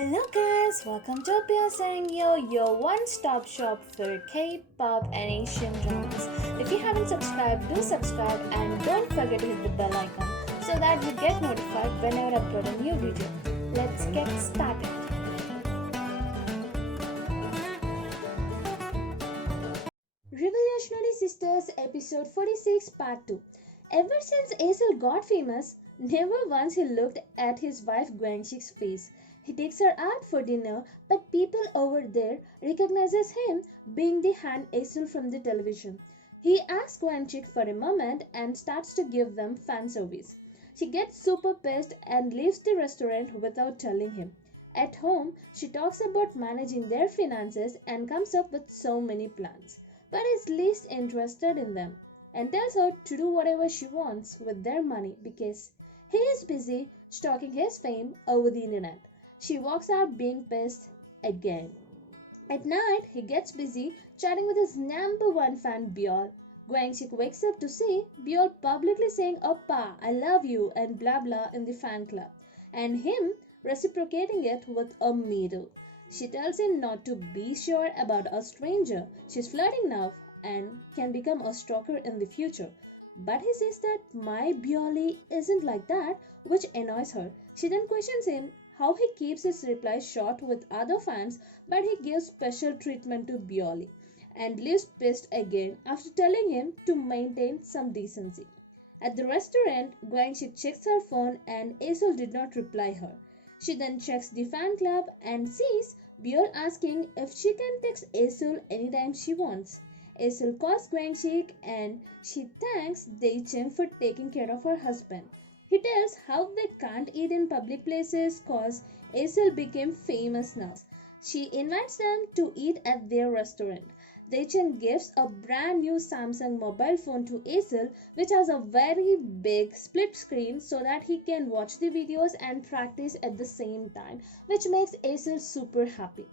Hello guys, welcome to your one-stop shop for K-pop and Asian dramas. If you haven't subscribed, do subscribe and don't forget to hit the bell icon so that you get notified whenever I upload a new video. Let's get started. Revolutionary Sisters episode 46 part 2. Ever since Aesel got famous, never once he looked at his wife Guangxi's face. He takes her out for dinner, but people over there recognizes him being the Han Aesel from the television. He asks Guangxi for a moment and starts to give them fan service. She gets super pissed and leaves the restaurant without telling him. At home, she talks about managing their finances and comes up with so many plans, but is least interested in them and tells her to do whatever she wants with their money because he is busy stalking his fame over the internet. She walks out being pissed again. At night, he gets busy chatting with his number one fan Biol. Guangxi wakes up to see Biol publicly saying Oppa, I love you and blah blah in the fan club, and him reciprocating it with a medal. She tells him not to be sure about a stranger. She's flirting now and can become a stalker in the future. But he says that my Bioli isn't like that, which annoys her. She then questions him how he keeps his replies short with other fans, but he gives special treatment to Bioli and leaves pissed again after telling him to maintain some decency. At the restaurant, Guangxi checks her phone and Aesol did not reply her. She then checks the fan club and sees Biol asking if she can text Aesol anytime she wants. Aesol calls Guangxi and she thanks Daichen for taking care of her husband. He tells how they can't eat in public places cause Aesol became famous now. She invites them to eat at their restaurant. Daichen gives a brand new Samsung mobile phone to Aesol, which has a very big split screen so that he can watch the videos and practice at the same time, which makes Aesol super happy.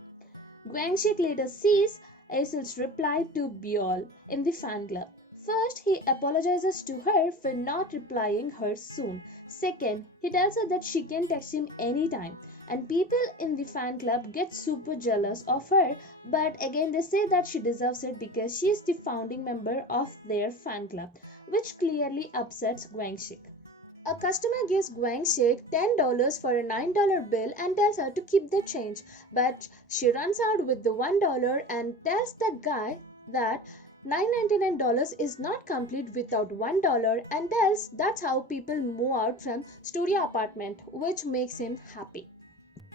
Guangxi later sees Aesel's reply to Biol in the fan club. First, he apologizes to her for not replying her soon. Second, he tells her that she can text him anytime. And people in the fan club get super jealous of her, but again they say that she deserves it because she is the founding member of their fan club, which clearly upsets Guangxi. A customer gives Guangxi $10 for a $9 bill and tells her to keep the change, but she runs out with the $1 and tells the guy that $9.99 is not complete without $1 and tells that's how people move out from studio apartment, which makes him happy.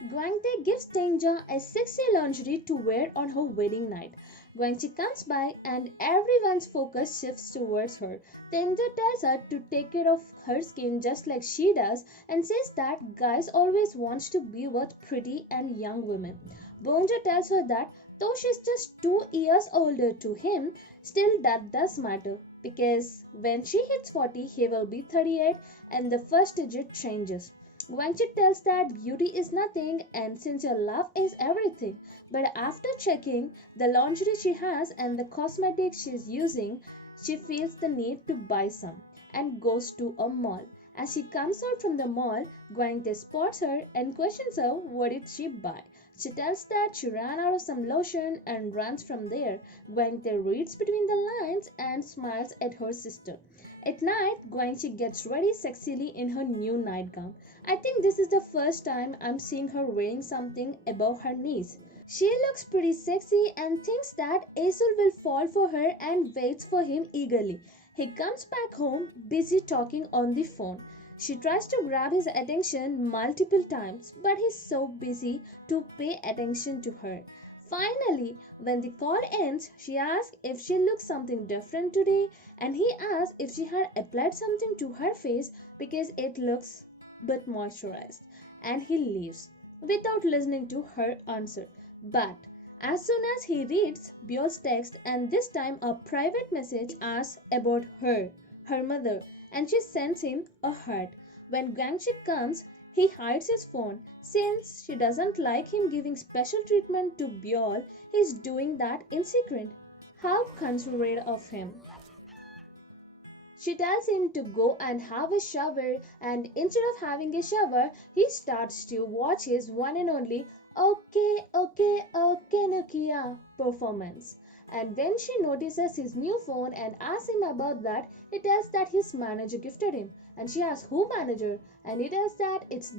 Guangde gives Tenja a sexy lingerie to wear on her wedding night. Guangxi comes by and everyone's focus shifts towards her. Tenja tells her to take care of her skin just like she does and says that guys always wants to be with pretty and young women. Bonja tells her that though she's just 2 years older to him, still that does matter because when she hits 40 he will be 38 and the first digit changes. Guangxi tells that beauty is nothing and sincere love is everything. But after checking the lingerie she has and the cosmetics she is using, she feels the need to buy some and goes to a mall. As she comes out from the mall, Guangde spots her and questions her what did she buy. She tells that she ran out of some lotion and runs from there. Guangde reads between the lines and smiles at her sister. At night, Guangxi gets ready sexily in her new nightgown. I think this is the first time I'm seeing her wearing something above her knees. She looks pretty sexy and thinks that Aesol will fall for her and waits for him eagerly. He comes back home, busy talking on the phone. She tries to grab his attention multiple times, but he's so busy to pay attention to her. Finally, when the call ends, she asks if she looks something different today, and he asks if she had applied something to her face because it looks bit moisturized, and he leaves without listening to her answer. But as soon as he reads Biol's text, and this time a private message asks about her mother, and she sends him a heart. When Guangxi comes, he hides his phone. Since she doesn't like him giving special treatment to Biol, he's doing that in secret. How considerate of him. She tells him to go and have a shower, and instead of having a shower, he starts to watch his one and only Okay, okay, okay, Nokia performance. And when she notices his new phone and asks him about that, he tells that his manager gifted him. And she asks who manager, and he tells that it's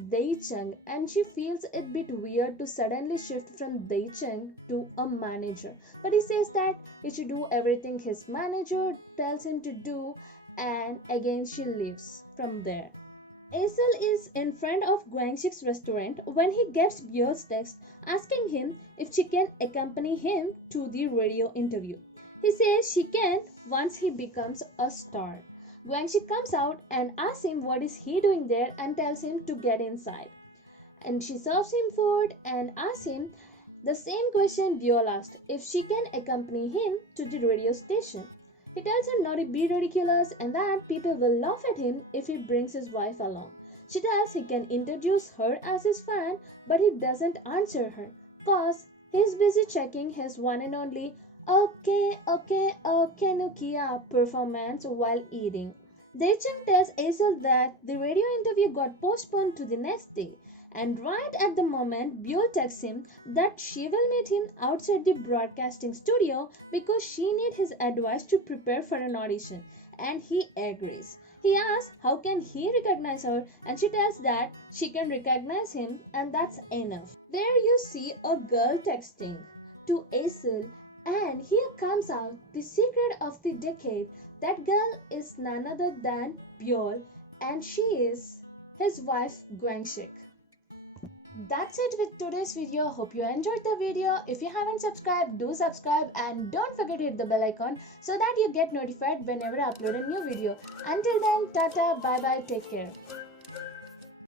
Chung, and she feels it bit weird to suddenly shift from Chung to a manager. But he says that he should do everything his manager tells him to do, and again she leaves from there. Aesel is in front of Guangxik's restaurant when he gets Björn's text asking him if she can accompany him to the radio interview. He says she can once he becomes a star. Guangxik comes out and asks him what is he doing there and tells him to get inside. And she serves him food and asks him the same question Björn asked if she can accompany him to the radio station. He tells her not to be ridiculous and that people will laugh at him if he brings his wife along. She tells he can introduce her as his fan, but he doesn't answer her cause he's busy checking his one and only Okay, okay, okay Nokia performance while eating. Decheng tells Aesel that the radio interview got postponed to the next day, and right at the moment Buell texts him that she will meet him outside the broadcasting studio because she needs his advice to prepare for an audition, and he agrees. He asks how can he recognize her, and she tells that she can recognize him and that's enough. There you see a girl texting to Aesel, and here comes out the secret of the decade. That girl is none other than Björn, and she is his wife Guangxik. That's it with today's video. Hope you enjoyed the video. If you haven't subscribed, do subscribe and don't forget to hit the bell icon so that you get notified whenever I upload a new video. Until then, tata, bye bye, take care.